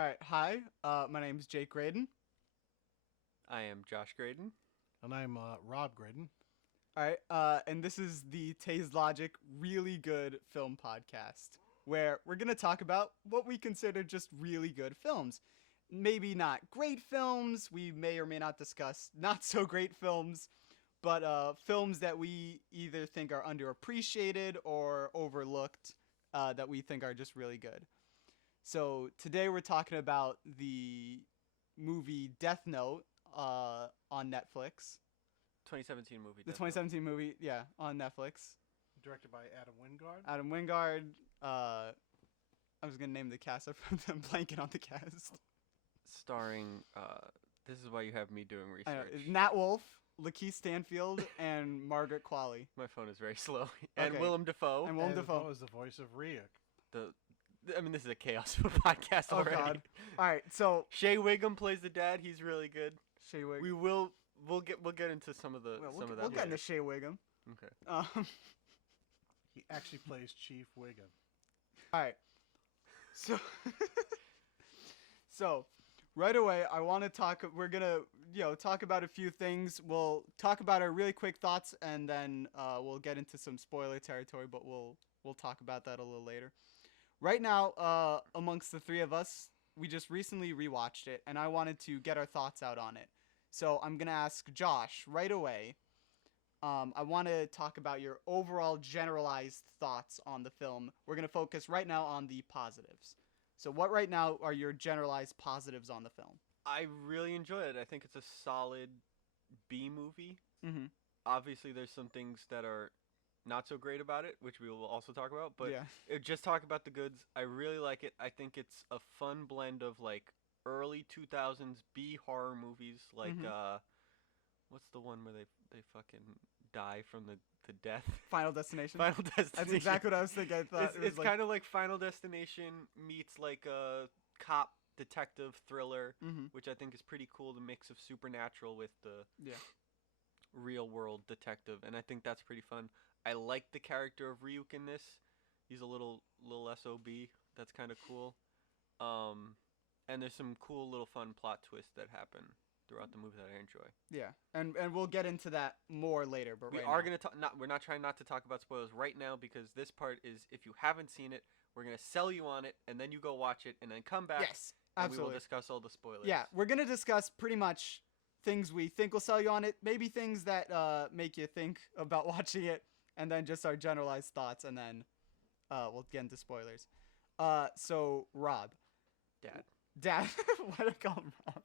All right. Hi. My name's Jake Graydon. I am Josh Graydon. And I'm Rob Graydon. All right. And this is the Tazed Logic Really Good Film Podcast, where we're gonna talk about what we consider just really good films. Maybe not great films. We may or may not discuss not so great films, but films that we either think are underappreciated or overlooked, that we think are just really good. So today we're talking about the movie Death Note on Netflix. 2017 movie. The Death Note. 2017 movie, yeah, on Netflix. Directed by Adam Wingard. Adam Wingard. I was gonna name the cast. I'm blanking on the cast. Starring. This is why you have me doing I know, research. Nat Wolff, Lakeith Stanfield, and Margaret Qualley. My phone is very slow. And Okay. Willem Dafoe. And Willem Dafoe. is the voice of Ryuk. This is a chaos of a podcast Oh already. God! All right, so Shea Wiggum plays the dad. He's really good. Shea Wiggum. We'll get into some of that. We'll get into Shea Wiggum. Okay. He actually plays Chief Wiggum. All right. So, so right away, I want to talk. We're gonna, talk about a few things. We'll talk about our really quick thoughts, and then we'll get into some spoiler territory. But we'll talk about that a little later. Right now, amongst the three of us, we just recently rewatched it, and I wanted to get our thoughts out on it. So I'm gonna ask Josh right away. I want to talk about your overall generalized thoughts on the film. We're going to focus right now on the positives. So what right now are your generalized positives on the film? I really enjoy it. I think it's a solid B movie. Mm-hmm. Obviously, there's some things that are not so great about it, which we will also talk about. But Yeah. just talk about the goods. I really like it. I think it's a fun blend of like early 2000s B horror movies, like what's the one where they fucking die from the death? Final Destination. Final Destination. That's exactly what I was thinking. I thought It's kind of like Final Destination meets like a cop detective thriller, which I think is pretty cool. The mix of supernatural with the real world detective, and I think that's pretty fun. I like the character of Ryuk in this. He's a little SOB. That's kind of cool. And there's some cool little fun plot twists that happen throughout the movie that I enjoy. Yeah, and we'll get into that more later. But we right are now. gonna talk. We're not trying not to talk about spoilers right now because this part is if you haven't seen it, we're gonna sell you on it, and then you go watch it, and then come back. Yes, and absolutely. we will discuss all the spoilers. Yeah, we're gonna discuss pretty much things we think will sell you on it, maybe things that make you think about watching it, and then just our generalized thoughts, and then we'll get into spoilers. So Rob, Dad. why do I call him Rob?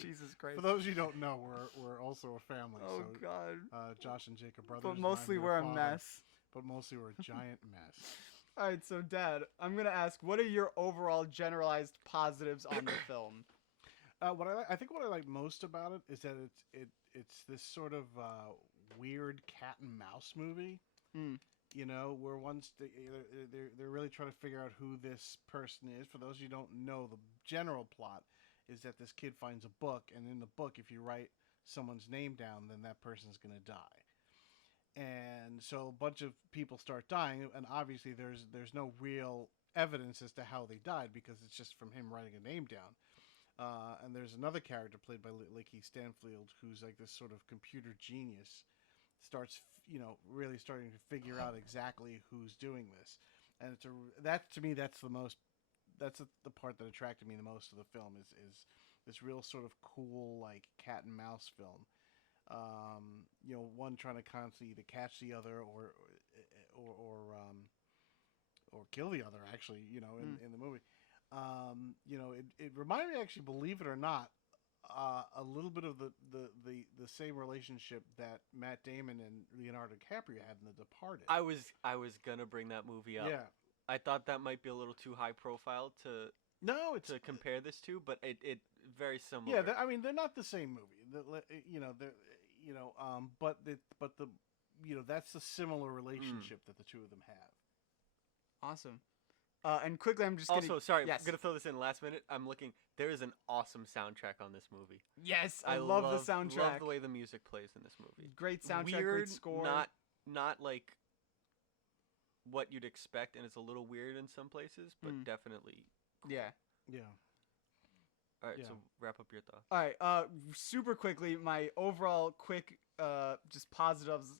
Jesus Christ. For those you don't know, we're also a family. Oh so, God. Josh and Jake are brothers. But and mostly I'm we're their a father, mess. But mostly we're a giant mess. All right, so Dad, I'm gonna ask, what are your overall generalized positives on the film? I think what I like most about it is that it's this sort of weird cat and mouse movie. You know, where once they're really trying to figure out who this person is. For those of you who don't know, the general plot is that this kid finds a book, and in the book, if you write someone's name down, then that person's going to die. And so a bunch of people start dying, and obviously there's no real evidence as to how they died because it's just from him writing a name down. And there's another character played by Lakeith Stanfield who's like this sort of computer genius, starts really starting to figure out exactly who's doing this, and that's the part that attracted me the most of the film is this real sort of cool like cat and mouse film. One trying to constantly either catch the other or kill the other. Actually, in the movie, it reminded me, actually, believe it or not, a little bit of the same relationship that Matt Damon and Leonardo DiCaprio had in The Departed. I was gonna bring that movie up. Yeah. I thought that might be a little too high profile to compare this to, but it very similar. Yeah, they're not the same movie. That's the similar relationship that the two of them have. Awesome. And quickly, I'm just also, sorry, yes. I'm gonna throw this in last minute. I'm looking. There is an awesome soundtrack on this movie. Yes, I love the soundtrack. Love the way the music plays in this movie. Great soundtrack, Weird, great score. Not like what you'd expect, and it's a little weird in some places, but definitely Yeah. Yeah. All right, so wrap up your thoughts. All right, super quickly, my overall quick, just positives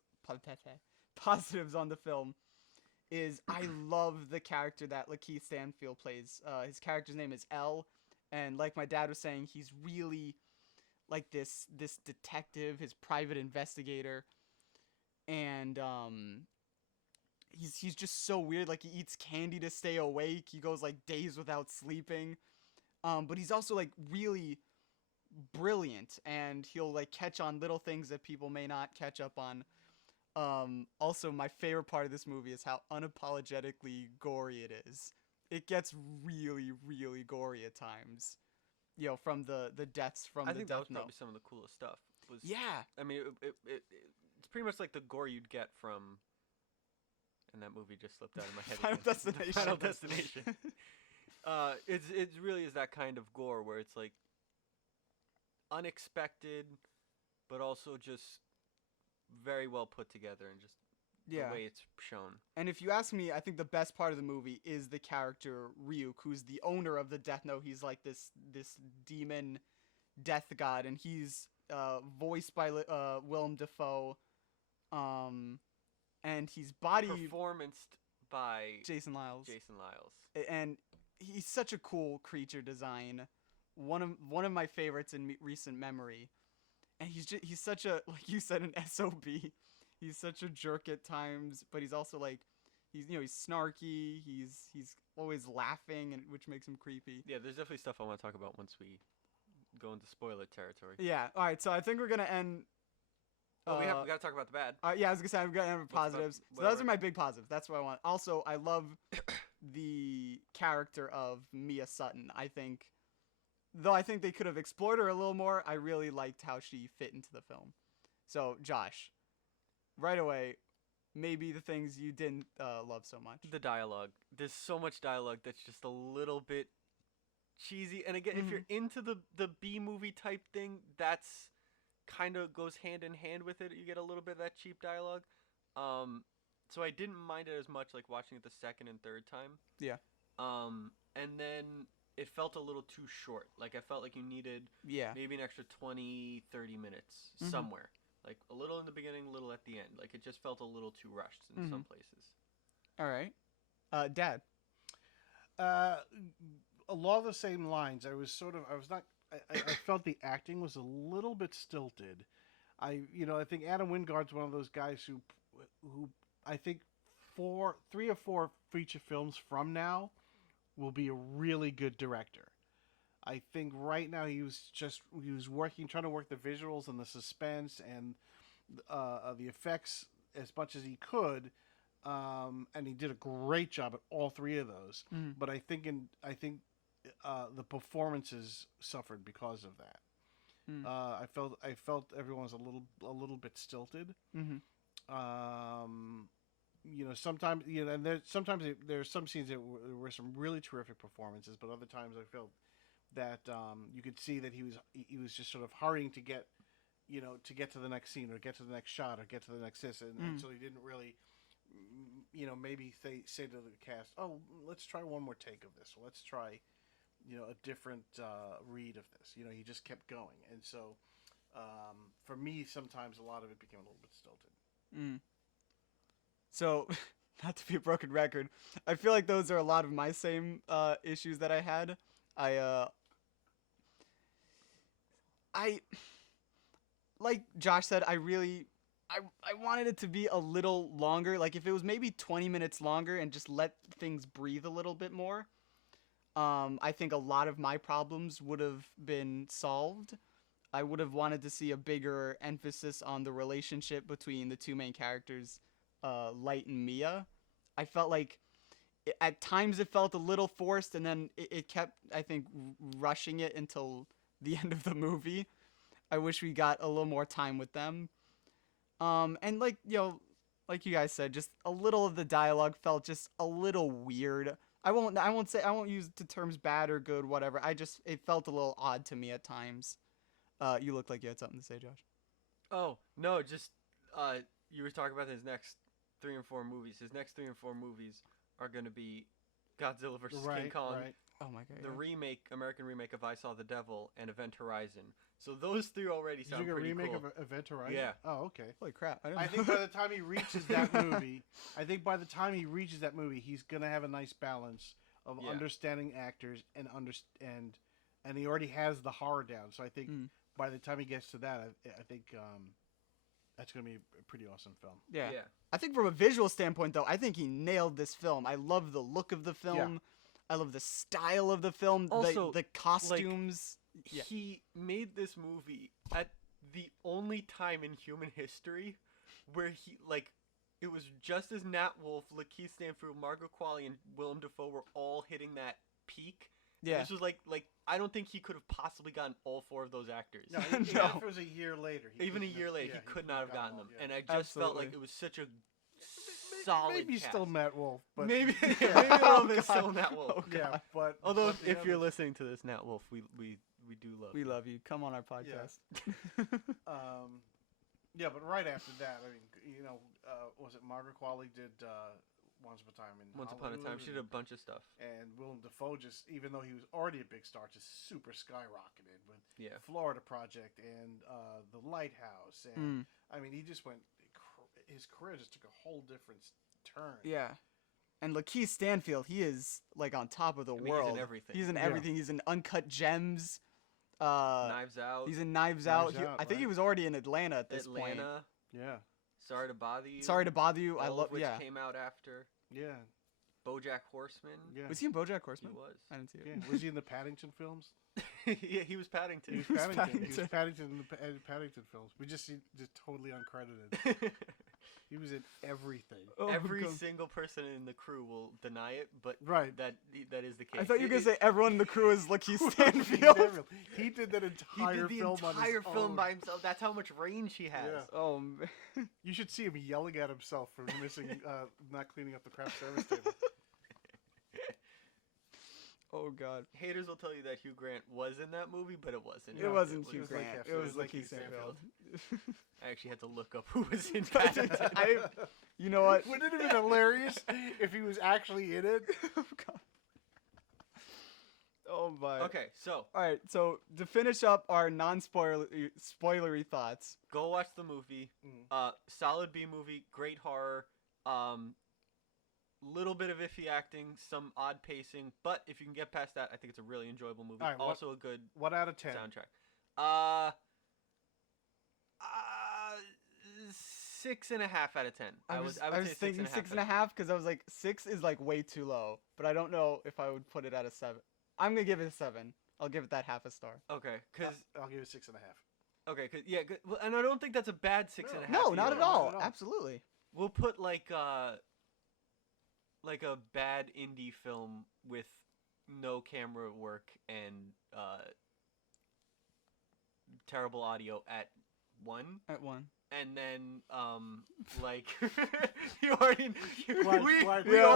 on the film is I love the character that Lakeith Stanfield plays. His character's name is L, and like my dad was saying, he's really like this detective, his private investigator, and he's just so weird. Like, he eats candy to stay awake. He goes like days without sleeping. But he's also like really brilliant, and he'll like catch on little things that people may not catch up on. Also, my favorite part of this movie is how unapologetically gory it is. It gets really, really gory at times. You know, from the deaths from I the think Death that was Note. probably some of the coolest stuff. Yeah. I mean, it's pretty much like the gore you'd get from. And that movie just slipped out of my head. Final Destination. Final Destination. It really is that kind of gore where it's like unexpected, but also just very well put together and just the way it's shown. And if you ask me, I think the best part of the movie is the character Ryuk, who's the owner of the Death Note. He's like this demon death god, and he's voiced by Willem Dafoe, and he's performanced by Jason Liles. And he's such a cool creature design. One of my favorites in recent memory. And he's such a, like you said, an SOB. He's such a jerk at times, but he's also like he's snarky. He's always laughing, and which makes him creepy. Yeah, there's definitely stuff I want to talk about once we go into spoiler territory. Yeah. All right. So I think we're gonna end. We got to talk about the bad. Yeah, I was gonna say I'm gonna end with positives. So those are my big positives. That's what I want. Also, I love the character of Mia Sutton. I think they could have explored her a little more, I really liked how she fit into the film. So, Josh, right away, maybe the things you didn't love so much. The dialogue. There's so much dialogue that's just a little bit cheesy. And again, if you're into the B-movie type thing, that's kind of goes hand in hand with it. You get a little bit of that cheap dialogue. So I didn't mind it as much like watching it the second and third time. Yeah. And then it felt a little too short. Like, I felt like you needed maybe an extra 20, 30 minutes somewhere. Like, a little in the beginning, a little at the end. Like, it just felt a little too rushed in some places. All right. Dad? Along the same lines, I felt the acting was a little bit stilted. I think Adam Wingard's one of those guys who I think 3 or 4 feature films from now will be a really good director. I think right now he was trying to work the visuals and the suspense and the effects as much as he could, and he did a great job at all 3 of those. But I think the performances suffered because of that. I felt everyone was a little bit stilted. Sometimes and there's some scenes that were some really terrific performances, but other times I felt that you could see that he was just sort of hurrying to get to the next scene or get to the next shot or get to the next this, and so he didn't really maybe say to the cast, oh, let's try one more take of this, or let's try a different read of this. He just kept going, and so for me sometimes a lot of it became a little bit stilted. So, not to be a broken record, I feel like those are a lot of my same issues that I had. I like Josh said, I wanted it to be a little longer. Like, if it was maybe 20 minutes longer and just let things breathe a little bit more, I think a lot of my problems would have been solved. I would have wanted to see a bigger emphasis on the relationship between the 2 main characters, Light and Mia. I felt like at times it felt a little forced, and then it kept, I think, rushing it until the end of the movie. I wish we got a little more time with them. And like you guys said, just a little of the dialogue felt just a little weird. I won't use the terms bad or good, whatever. It felt a little odd to me at times. You looked like you had something to say, Josh. Oh, no, just you were talking about his next 3 and 4 movies. His next 3 and 4 movies are going to be Godzilla vs. King Kong, Oh my god. the American remake of I Saw the Devil, and Event Horizon. So those 3 already sound pretty cool. Did you remake of Event Horizon? Yeah. Oh, okay. Holy crap! I think by the time he reaches that movie, he's gonna have a nice balance of understanding actors and he already has the horror down. So I think by the time he gets to that, I think that's gonna be a pretty awesome film. Yeah. I think from a visual standpoint, though, I think he nailed this film. I love the look of the film. Yeah. I love the style of the film. Also, the costumes. Like, he made this movie at the only time in human history where it was just as Nat Wolff, Lakeith Stanfield, Margaret Qualley, and Willem Dafoe were all hitting that peak. Yeah. This was like I don't think he could have possibly gotten all 4 of those actors. No, if it was a year later. He could not have gotten them. Yeah. And I just felt like it was such a solid maybe cast. Still Matt Wolf, but maybe a little bit still Nat Wolff. Oh, yeah, but although if you're listening to this, Nat Wolff, we do love you. We love you. Come on our podcast. Yeah. But right after that, I mean, was it Margaret Qualley did Once Upon a Time? She did a bunch of stuff. And Willem Dafoe just, even though he was already a big star, just super skyrocketed with Florida Project and The Lighthouse. And I mean, he just went. His career just took a whole different turn. Yeah. And Lakeith Stanfield, he is like on top of the world. He's in everything. He's in everything. He's in Uncut Gems. Knives Out. He's in Knives Out. I think he was already in Atlanta at this point. Yeah. Sorry to Bother You. Sorry to Bother You. I love. Which came out after. Yeah. BoJack Horseman. Yeah. Was he in BoJack Horseman? He was. I didn't see it. Yeah. Was he in the Paddington films? Yeah, he was Paddington. He was Paddington in the Paddington films. We just totally uncredited. He was in everything. Every single person in the crew will deny it, but that is the case. I thought you were gonna say everyone in the crew is Lakeith Stanfield. He did that entire film by himself. That's how much range he has. Yeah. Oh man. You should see him yelling at himself for not cleaning up the craft service table. Oh God. Haters will tell you that Hugh Grant was in that movie, but it wasn't. It wasn't Hugh Grant. It was Lakeith Stanfield. I actually had to look up who was in Paddington. You know what? Wouldn't it have been hilarious if he was actually in it? Oh God. Oh my. Okay, so. All right, so to finish up our non-spoilery thoughts. Go watch the movie. Solid B movie, great horror. Little bit of iffy acting, some odd pacing, but if you can get past that, I think it's a really enjoyable movie. Right, also a good. What out of 10? Soundtrack. 6.5 out of 10. I was thinking 6.5 because I was like 6 is like way too low, but I don't know if I would put it at a 7. I'm gonna give it a 7. I'll give it that half a star. Okay, because I'll give it 6.5. Okay, and I don't think that's a bad 6.5. No, not at all. Absolutely. We'll put like a bad indie film with no camera work and terrible audio at 1. At 1. And then, you already, we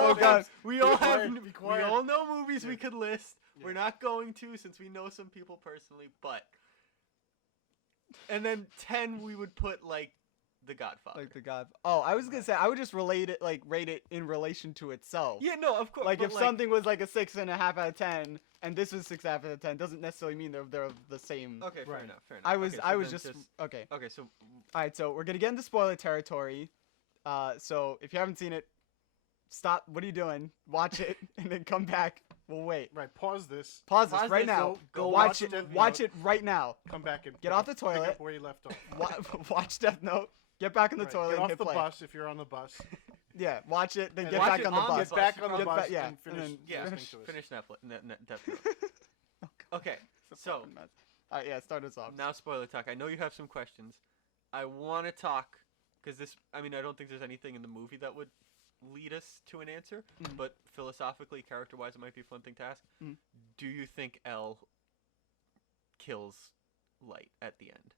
all know movies we could list. Yeah. We're not going to, since we know some people personally, but, and then 10, we would put, like, The Godfather. Like The Godfather. Oh, I was gonna say, I would just rate it in relation to itself. Yeah, no, of course. Like, if something was like a 6.5 out of 10, and this was 6.5 out of 10, doesn't necessarily mean they're the same. Okay, fair enough. I was just okay. Okay, so. Alright, so we're gonna get into spoiler territory. So if you haven't seen it, stop. What are you doing? Watch it, and then come back. We'll wait. Right, pause this. Pause this right now. Go watch it. Watch it right now. Come back and get off the toilet. Pick up where you left off. Watch Death Note. Get back in the toilet. Get off the play. bus if you're on the bus. Yeah, watch it. Then and get back on the bus. Get back on the bus. And finish Death Note. Okay, so. Start us off. Now, spoiler talk. I know you have some questions. I want to talk because this. I mean, I don't think there's anything in the movie that would lead us to an answer. But philosophically, character-wise, it might be a fun thing to ask. Do you think L kills Light at the end?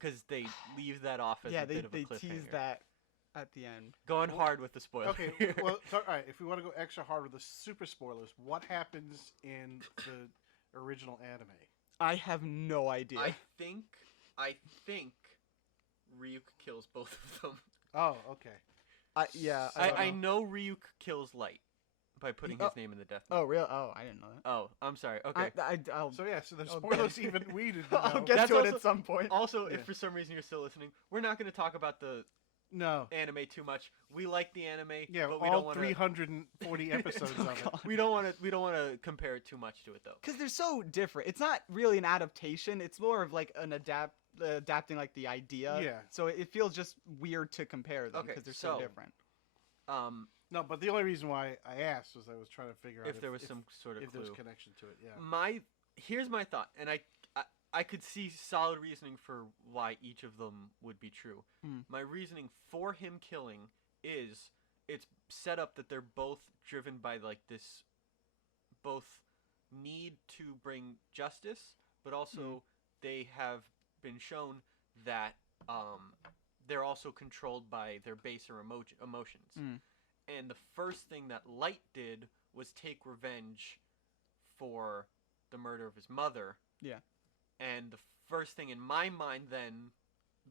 Because they leave that off as a bit of a cliffhanger. They tease that at the end. Going hard with the spoilers. Okay, well, all right. If we want to go extra hard with the super spoilers, what happens in the original anime? I have no idea. I think Ryuk kills both of them. Oh, okay. Yeah. I know Ryuk kills Light. by putting his name in the death note. Oh, really? Oh, I didn't know that. Oh, I'm sorry. Okay. So there's spoilers even we didn't know. I'll get to it at some point. Also, if for some reason you're still listening, we're not going to talk about the anime too much. We like the anime, but we all don't want 340 episodes of it. We don't want to compare it too much to it though. Because they're so different. It's not really an adaptation. It's more of like an adapting like the idea. Yeah. So it feels just weird to compare them because they're so different. No, but the only reason why I asked was I was trying to figure out if there was some sort of if clue. there was connection to it. Yeah. Here's my thought, and I could see solid reasoning for why each of them would be true. My reasoning for him killing is it's set up that they're both driven by like this both need to bring justice, but also they have been shown that they're also controlled by their baser emotions. And the first thing that Light did was take revenge for the murder of his mother. Yeah. And the first thing in my mind then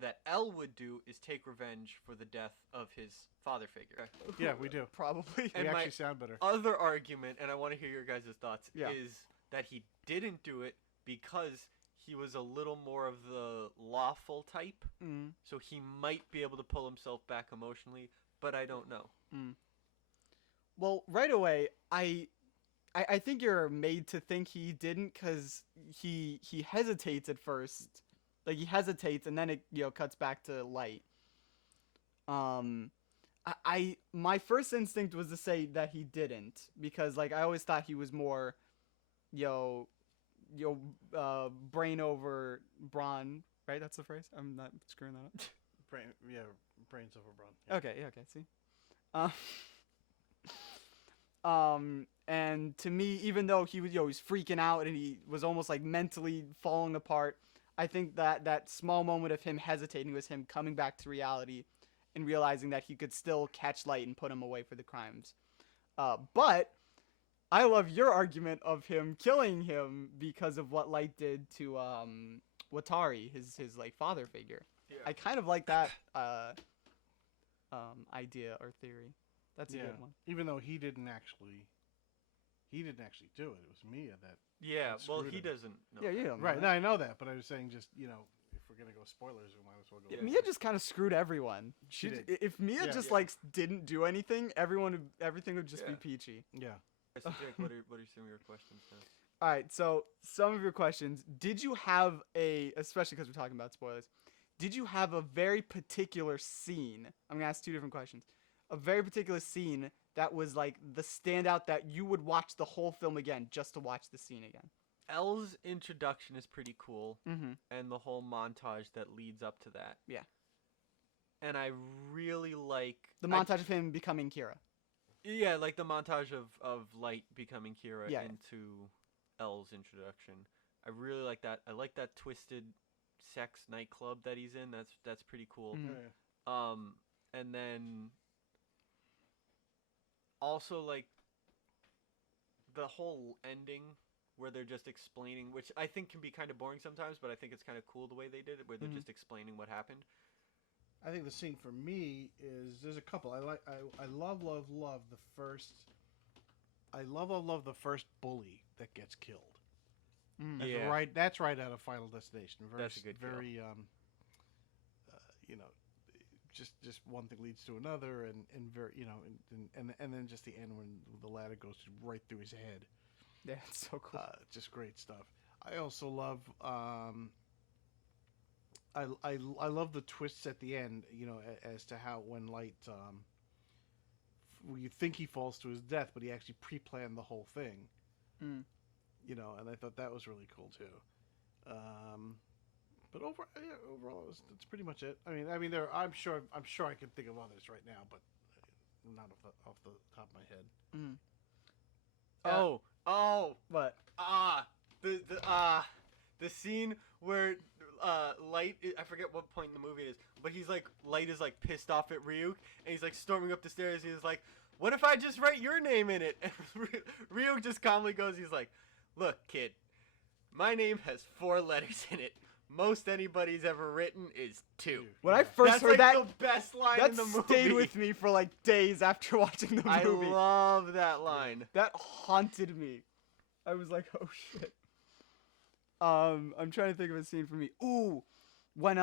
that L would do is take revenge for the death of his father figure. Yeah, we do. Probably. We actually sound better. Other argument, and I want to hear your guys' thoughts, yeah. is that he didn't do it because he was a little more of the lawful type. So he might be able to pull himself back emotionally, but I don't know. Well, right away, I think you're made to think he didn't because he hesitates at first. Like, he hesitates, and then it, cuts back to Light. My first instinct was to say that he didn't, because, like, I always thought he was more, brain over brawn, right? That's the phrase? I'm not screwing that up. Brains over brawn. Yeah. Okay, see? And to me, even though he was, he's freaking out and he was almost like mentally falling apart, I think that small moment of him hesitating was him coming back to reality and realizing that he could still catch Light and put him away for the crimes. But I love your argument of him killing him because of what Light did to Watari, his like father figure. Yeah. I kind of like that idea or theory. That's a good one. Even though he didn't actually do it. It was Mia that. Yeah. Well, he him. doesn't know. Yeah, you don't know right. that. No, I know that, but I was saying just if we're gonna go spoilers, we might as well go. Yeah, Mia just kind of screwed everyone. She did. If Mia like didn't do anything, everything would just be peachy. Yeah. So Jake, what are some of your questions now? All right. So some of your questions. Did you have especially because we're talking about spoilers, did you have a very particular scene? I'm gonna ask two different questions. A very particular scene that was like the standout that you would watch the whole film again just to watch the scene again. L's introduction is pretty cool, and the whole montage that leads up to that. Yeah. And I really like the montage of him becoming Kira. Yeah, like the montage of Light becoming Kira yeah. into L's introduction. I really like that. I like that twisted sex nightclub that he's in. That's pretty cool. And then also like the whole ending where they're just explaining, which I think can be kind of boring sometimes, but I think it's kind of cool the way they did it, where they're just explaining what happened. I think the scene for me is there's a couple. I love the first. I love the first bully that gets killed. That's right out of Final Destination. That's a good kill. Very just one thing leads to another, and very and then just the end when the ladder goes right through his head. Yeah, it's so cool. Just great stuff. I also love I love the twists at the end, as to how when Light you think he falls to his death, but he actually pre-planned the whole thing. And I thought that was really cool too. But overall, that's pretty much it. I mean, I'm sure I can think of others right now, but not off the top of my head. What? The scene where Light, I forget what point in the movie it is, but Light is like pissed off at Ryuk, and he's like storming up the stairs. He's like, "What if I just write your name in it?" And Ryuk just calmly goes, he's like, "Look, kid, my name has 4 letters in it. most anybody's ever written is 2. When I first heard that's the best line in the movie. That stayed with me for like days after watching the movie. I love that line. That haunted me. I was like, oh shit. I'm trying to think of a scene for me. Ooh, when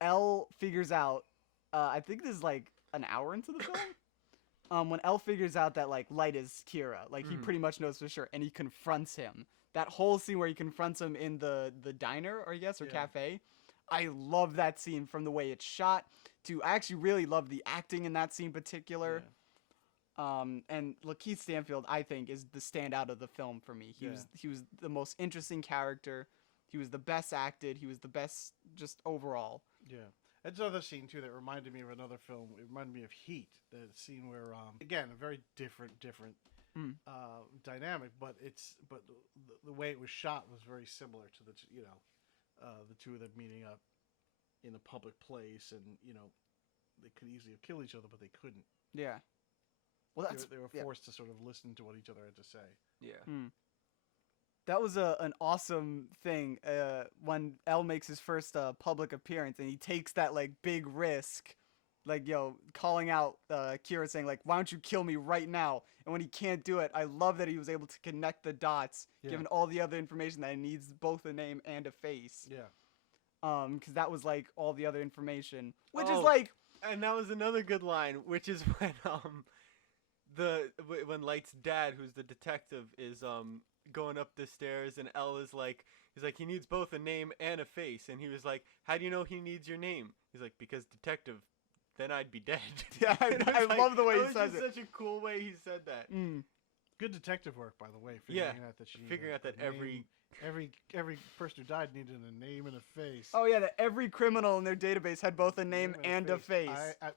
Elle figures out, I think this is like an hour into the film. When Elle figures out that like Light is Kira, like he pretty much knows for sure, and he confronts him. That whole scene where he confronts him in the diner, or cafe. I love that scene from the way it's shot. I actually really love the acting in that scene in particular. Yeah. And Lakeith Stanfield, I think, is the standout of the film for me. He was the most interesting character. He was the best acted. He was the best just overall. Yeah. That's another scene, too, that reminded me of another film. It reminded me of Heat. The scene where, again, a very different dynamic, but the way it was shot was very similar to the two of them meeting up in a public place, and, they could easily have killed each other, but they couldn't. Yeah. Well, they were forced to sort of listen to what each other had to say. Yeah. That was an awesome thing when Elle makes his first public appearance, and he takes that like big risk, like calling out Kira, saying like, "Why don't you kill me right now?" And when he can't do it, I love that he was able to connect the dots, given all the other information that he needs, both a name and a face. Yeah. Because that was like all the other information, which is like, and that was another good line, which is when when Light's dad, who's the detective, is going up the stairs, and Elle is like, he's like, he needs both a name and a face, and he was like, how do you know he needs your name? He's like, because detective, then I'd be dead. Yeah, I love the way he says it. Such a cool way he said that. Good detective work, by the way. Figuring out that every person who died needed a name and a face. Oh yeah, that every criminal in their database had both a name and a face.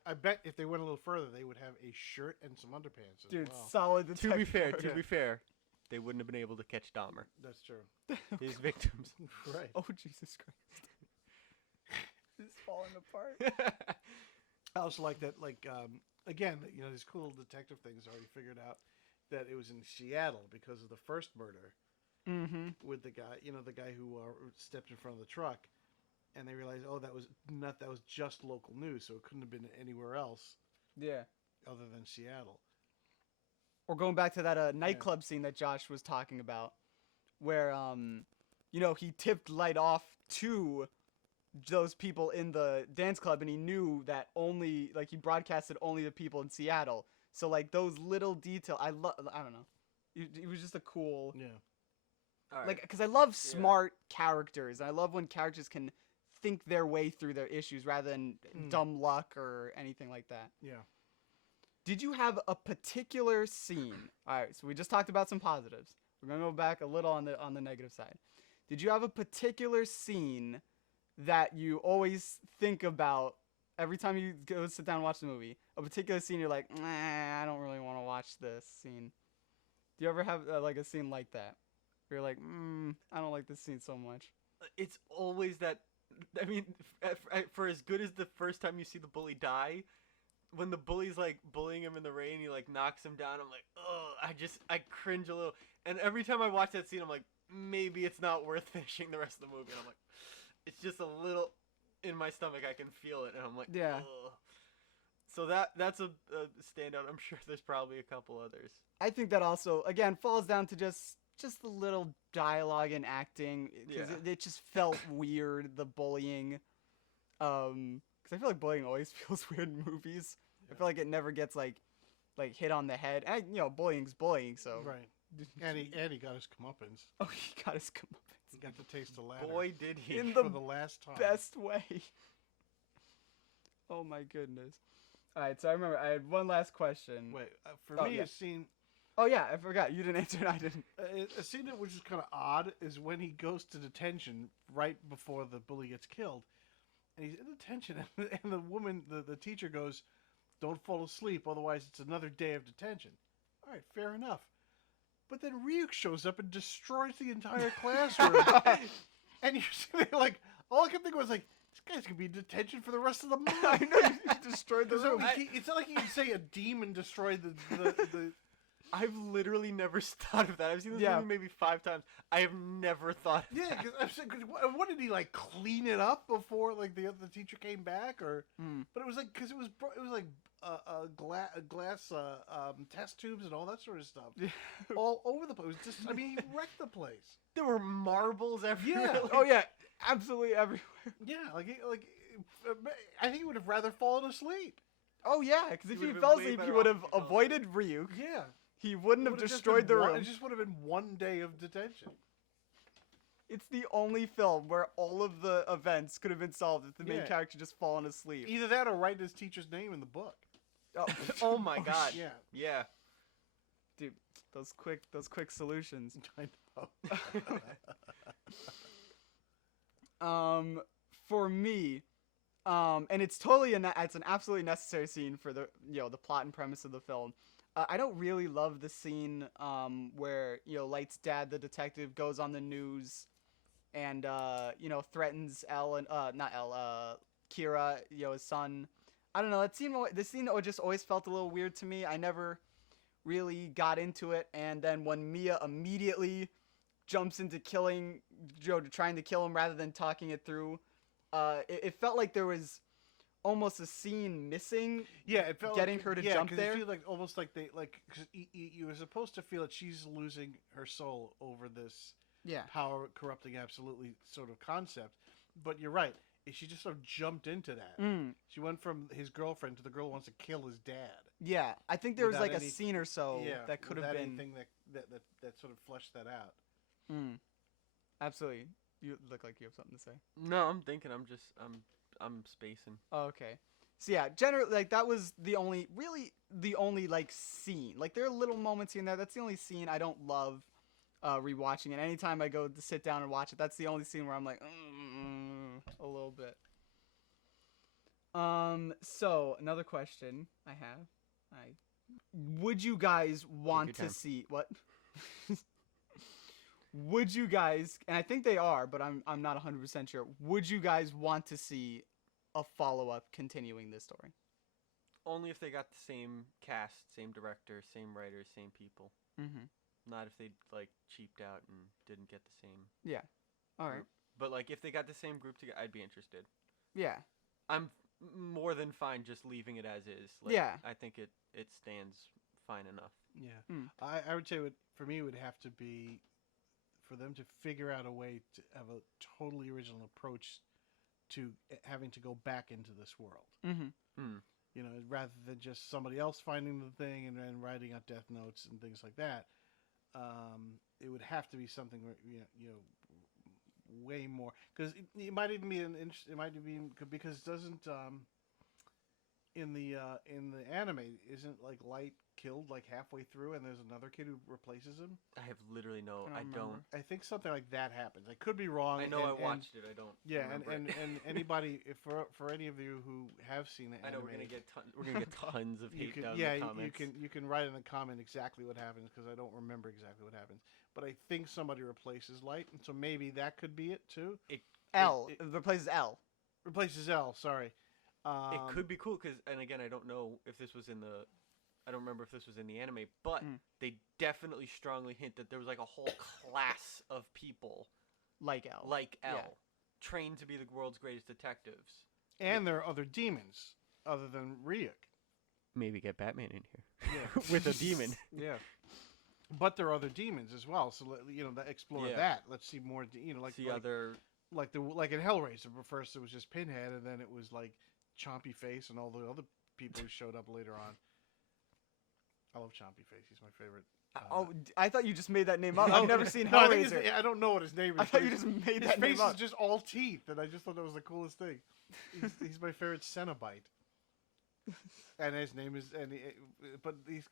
I bet if they went a little further, they would have a shirt and some underpants. Dude, solid detective. To be fair, they wouldn't have been able to catch Dahmer. That's true. His victims. Right. Oh Jesus Christ. It's falling apart. I also like that. Again, these cool detective things already figured out that it was in Seattle because of the first murder. With the guy who stepped in front of the truck, and they realized, that was just local news, so it couldn't have been anywhere else. Yeah. Other than Seattle. Or going back to that nightclub scene that Josh was talking about, where he tipped Light off to those people in the dance club, and he knew that only he broadcasted only to people in Seattle. So like those little details, I don't know. It was just a cool. Yeah. Right. Like, because I love smart characters. I love when characters can think their way through their issues rather than dumb luck or anything like that. Yeah. Did you have a particular scene? All right, so we just talked about some positives. We're gonna go back a little on the negative side. Did you have a particular scene that you always think about every time you go sit down and watch the movie? A particular scene you're like, I don't really want to watch this scene. Do you ever have a scene like that? You're like, I don't like this scene so much. It's always that. I mean, for as good as the first time you see the bully die, when the bully's bullying him in the rain, he knocks him down. I'm like, I cringe a little. And every time I watch that scene, I'm like, maybe it's not worth finishing the rest of the movie. And I'm like, it's just a little in my stomach. I can feel it, and I'm like, yeah. Ugh. So that's a standout. I'm sure there's probably a couple others. I think that also again falls down to just the little dialogue and acting, because it just felt weird, the bullying. Because I feel like bullying always feels weird in movies. Yeah. I feel like it never gets hit on the head. And bullying's bullying, so right. And he got his comeuppance. Oh, he got his comeuppance. He got to taste the ladder. Boy, did he! In for the last time. Best way. Oh my goodness! All right, so I remember I had one last question. Wait, for me, a scene. Oh yeah, I forgot. You didn't answer, and I didn't. A scene that was just kind of odd is when he goes to detention right before the bully gets killed, and he's in detention, and the woman, the teacher goes, "Don't fall asleep, otherwise it's another day of detention." All right, fair enough. But then Ryuk shows up and destroys the entire classroom, and you're sitting there like, all I kept thinking was this guy's gonna be in detention for the rest of the month. I know, you destroyed the room. It's not like you can say a demon destroyed the I've literally never thought of that. I've seen this movie maybe 5 times. I have never thought of that. Yeah, because what did he like clean it up before like the teacher came back or? But it was like because it was like glass test tubes and all that sort of stuff all over the place. It was just I mean he wrecked the place. There were marbles everywhere. Yeah. Oh yeah, absolutely everywhere. Yeah, I think he would have rather fallen asleep. Oh yeah, because if he been fell way asleep, he better would off have if he fell avoided Ryuk. Yeah. He wouldn't have Just destroyed the been room. It just would have been 1 day of detention. It's the only film where all of the events could have been solved if the main character just fallen asleep. Either that or write his teacher's name in the book. Oh, oh my god. Yeah. Yeah. Dude, those quick solutions. I know. For me, and it's totally it's an absolutely necessary scene for the the plot and premise of the film. I don't really love the scene where Light's dad, the detective, goes on the news and threatens L and not L, Kira, his son. I don't know. This scene just always felt a little weird to me. I never really got into it, and then when Mia immediately jumps into killing trying to kill him rather than talking it through, it felt like there was almost a scene missing. Yeah, it felt getting like, her to jump there. Yeah, because like almost like they because you were supposed to feel that she's losing her soul over this power corrupting absolutely sort of concept. But you're right. She just sort of jumped into that. She went from his girlfriend to the girl who wants to kill his dad. Yeah, I think there was like a scene or so that could have been anything that sort of fleshed that out. Absolutely. You look like you have something to say. No, I'm thinking. I'm spacing. Oh, okay. So yeah, generally like that was the only like scene. Like there are little moments here and there. That's the only scene I don't love rewatching it. Anytime I go to sit down and watch it, that's the only scene where I'm like a little bit. So another question I have. Would you guys want to see what? Would you guys, and I think they are, but I'm not 100% sure. Would you guys want to see a follow-up continuing this story? Only if they got the same cast, same director, same writers, same people. Not if they like cheaped out and didn't get the same. Yeah. All right. But like if they got the same group together, I'd be interested. Yeah. I'm more than fine just leaving it as is. Like, yeah. I think it stands fine enough. Yeah. I would say for me it would have to be for them to figure out a way to have a totally original approach to having to go back into this world. Rather than just somebody else finding the thing and then writing out death notes and things like that. It would have to be something where way more because it might even be because doesn't in the anime isn't like Light killed like halfway through and there's another kid who replaces him? I have literally I don't. I think something like that happens. I could be wrong. I know I watched it. I don't. Yeah, and anybody for any of you who have seen the anime, I know we're gonna get tons of hate down in the comments. you can write in the comment exactly what happens because I don't remember exactly what happens. But I think somebody replaces Light, and so maybe that could be it too. It replaces L. Replaces L. Sorry. It could be cool because, and again, I don't know if this was in the. I don't remember if this was in the anime, but they definitely strongly hint that there was like a whole class of people like L, trained to be the world's greatest detectives. And there are other demons other than Ryuk. Maybe get Batman in here with a demon. Yeah. But there are other demons as well, so explore that. Let's see more. Like in Hellraiser. First it was just Pinhead, and then it was like Chompy Face and all the other people who showed up later on. I love Chompy Face. He's my favorite. I thought you just made that name up. I've never seen Hellraiser. I don't know what his name is. I thought you just made that name up. His face is just all teeth, and I just thought that was the coolest thing. He's my favorite Cenobite. And his name is but he's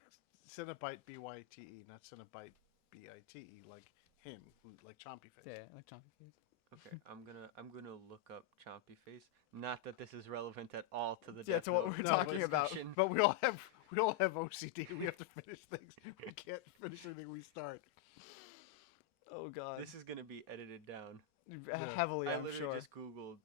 Cenobite B-Y-T-E, not Cenobite B-I-T-E, like him, like Chompy Face. Yeah, like Chompy Face. Okay, I'm gonna look up Chompy Face. Not that this is relevant at all to the to what we're talking about. But we all have OCD. We have to finish things. We can't finish anything we start. Oh God, this is gonna be edited down heavily. I I'm literally sure. just Googled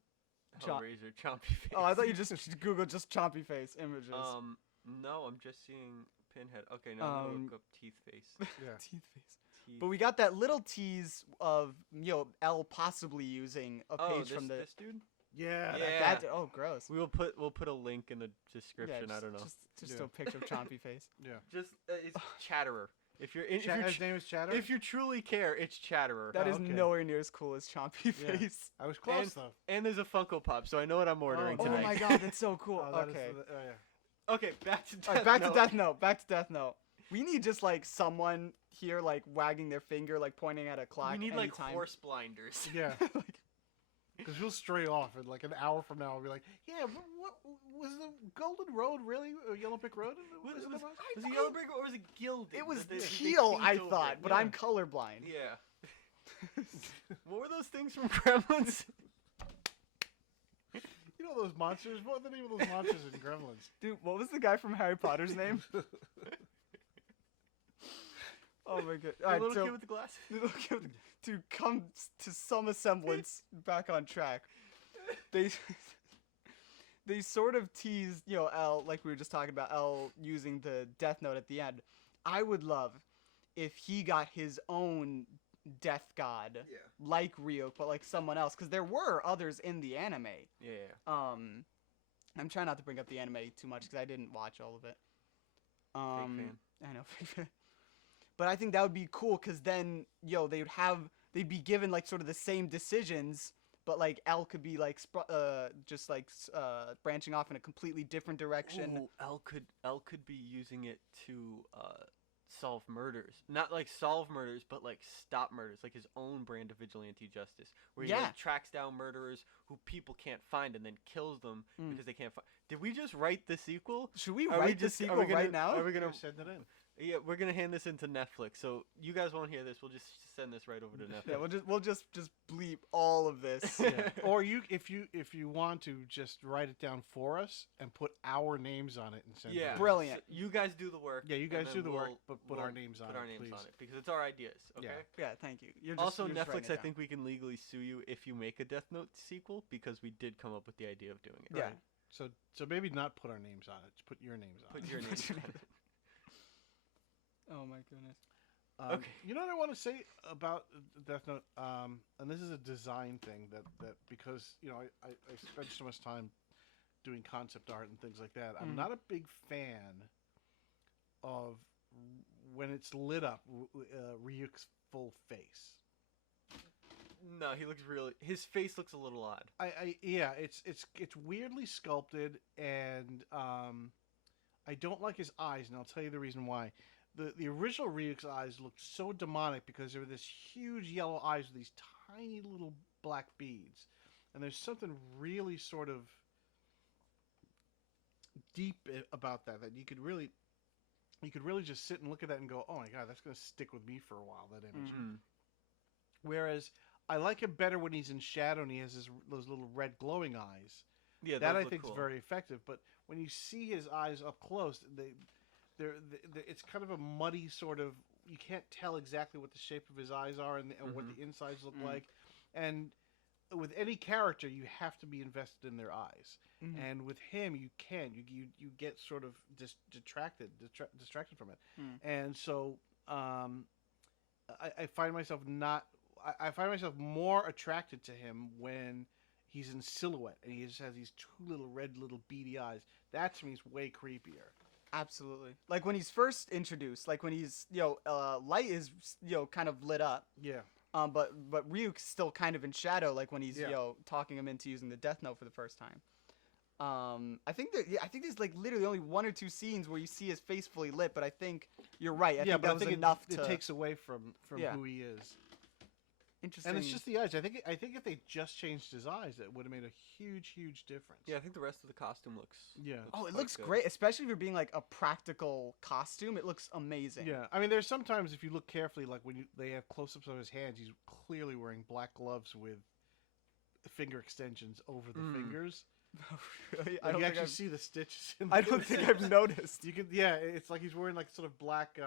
Hellraiser Chompy Face. Oh, I thought you just Googled just Chompy Face images. No, I'm just seeing Pinhead. Okay, now I'm gonna look up Teeth Face. Yeah. Teeth face. But we got that little tease of Elle possibly using a page from the. This dude. Yeah. Oh, gross. We'll put a link in the description. Yeah, I don't know. Just a picture of Chompy face. Yeah. Just it's Chatterer. If you're his name is Chatterer. If you truly care, it's Chatterer. That is nowhere near as cool as Chompy face. I was close though. And there's a Funko Pop, so I know what I'm ordering tonight. Oh my god, that's so cool. Okay. Okay, back to Death All right, back to Death Note. Back to Death Note. We need just like someone here like wagging their finger, like pointing at a clock. We need anytime. like horse blinders. Yeah. Because we'll stray off, and like an hour from now, we'll be like, "Yeah, what was the Golden Road really? Yellow Brick Road? Was it Yellow Brick or was it Gilded? It was teal, I thought, but I'm colorblind. Yeah. What were those things from Gremlins? You know those monsters? What are the name of those monsters in Gremlins? Dude, what was the guy from Harry Potter's name? Oh my god! The little kid with the glasses. To come to some semblance back on track, they sort of teased, Elle, like we were just talking about, Elle using the Death Note at the end. I would love if he got his own death god, like Ryuk, but like someone else, because there were others in the anime. Yeah. I'm trying not to bring up the anime too much because I didn't watch all of it. Fake fan. I know. But I think that would be cool because then, they'd be given like sort of the same decisions, but like Elle could be like branching off in a completely different direction. Ooh, Elle could be using it to solve murders, not like solve murders, but like stop murders, like his own brand of vigilante justice, where he like, tracks down murderers who people can't find and then kills them because they can't find. Did we just write the sequel? Should we write the sequel right now? Are we gonna send it in? Yeah, we're gonna hand this into Netflix, so you guys won't hear this. We'll just send this right over to Netflix. Yeah, we'll just bleep all of this. Yeah. Or if you want to just write it down for us and put our names on it and send it. Brilliant. So you guys do the work. Yeah, you guys do the work, but put our names on it. Put our names please. on it because it's our ideas. Okay. Yeah, thank you. Also, Netflix, I think we can legally sue you if you make a Death Note sequel because we did come up with the idea of doing it. Yeah. Right. So maybe not put our names on it. Just put your names on it. Put your names on it. Oh my goodness. Okay. You know what I want to say about Death Note, and this is a design thing that because I spent so much time doing concept art and things like that. I'm not a big fan of when it's lit up Ryuk's full face. No, he looks really. His face looks a little odd. It's weirdly sculpted, and I don't like his eyes, and I'll tell you the reason why. The original Ryuk's eyes looked so demonic because there were this huge yellow eyes with these tiny little black beads, and there's something really sort of deep about that you could really just sit and look at that and go, oh my god, that's gonna stick with me for a while, that image. Mm-hmm. Whereas I like him better when he's in shadow and he has those little red glowing eyes. Yeah, that I think cool. is very effective. But when you see his eyes up close, it's kind of a muddy sort of. You can't tell exactly what the shape of his eyes are and what the insides look like. And with any character, you have to be invested in their eyes. And with him, you can. You get sort of distracted from it. And so I find myself not. I find myself more attracted to him when he's in silhouette and he just has these two little red beady eyes. That to me is way creepier. Absolutely. Like when he's first introduced, like when he's Light is kind of lit up. Yeah. But Ryuk's still kind of in shadow, like when he's talking him into using the Death Note for the first time. I think there's like literally only one or two scenes where you see his face fully lit, but I think you're right. I think that was enough. It takes away from who he is. Interesting. And it's just the eyes. I think if they just changed his eyes, it would have made a huge difference. Yeah, I think the rest of the costume looks. Yeah. It looks great, especially if you're being like a practical costume. It looks amazing. Yeah, I mean, there's sometimes if you look carefully, like when they have close-ups of his hands, he's clearly wearing black gloves with finger extensions over the fingers. Really? Like you actually see the stitches. I don't think I've noticed. You could, yeah, it's like he's wearing like sort of black,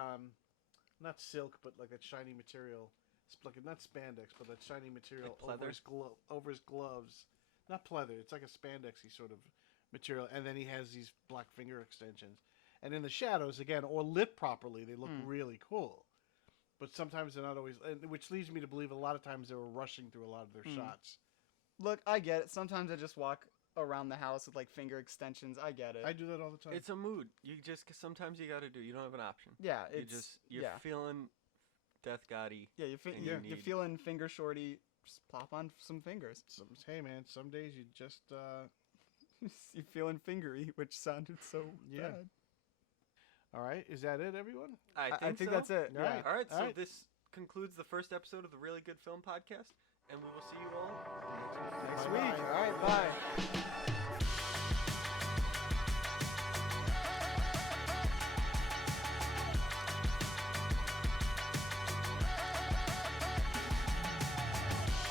not silk, but like that shiny material. It's like not spandex, but that shiny material like over his gloves. Not pleather. It's like a spandexy sort of material, and then he has these black finger extensions. And in the shadows, again, or lit properly, they look really cool. But sometimes they're not always, which leads me to believe a lot of times they were rushing through a lot of their shots. Look, I get it. Sometimes I just walk around the house with like finger extensions. I get it. I do that all the time. It's a mood. Sometimes you got to do. You don't have an option. Yeah, you're feeling Death Gotti. Yeah, you're feeling finger shorty. Just plop on some fingers. Hey man, some days you just you're feeling fingery, which sounded so bad. All right, is that it, everyone? I think that's it. All right. So this concludes the first episode of the Really Good Film Podcast, and we will see you all next week. All right, bye.